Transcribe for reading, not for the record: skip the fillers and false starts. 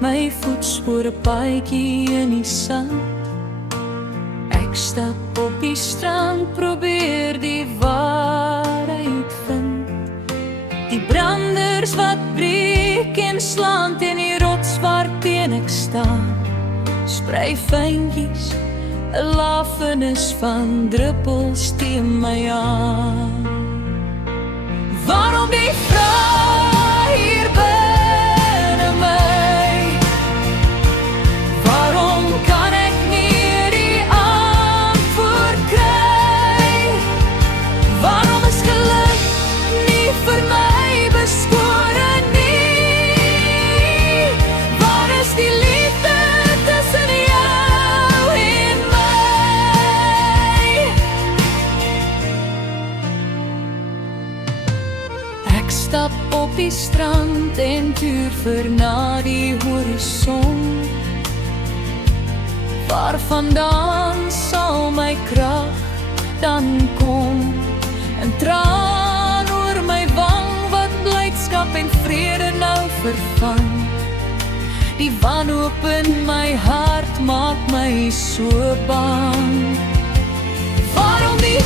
my voetspore paadjie in die sand. Ek stap op die strand, probeer die waarheid vind. Die branders wat breek en slaan teen die rots waarteen ek staan, sprei fynkies 'n lafenis van druppels teen my aan. Waarom die vraag hier binne my? Waarom kan ek nie die antwoord kry? Waarom is geluk nie vir my beskore nie? Waar is die liefde tussen jou en my? Ek stap op die strand en tuur vir na die horison. Waar vandaan sal my krag dan kom? 'n traan oor my wang wat blydskap en vrede nou vervang. Die wanhoop in my hart maak my so bang. Waarom die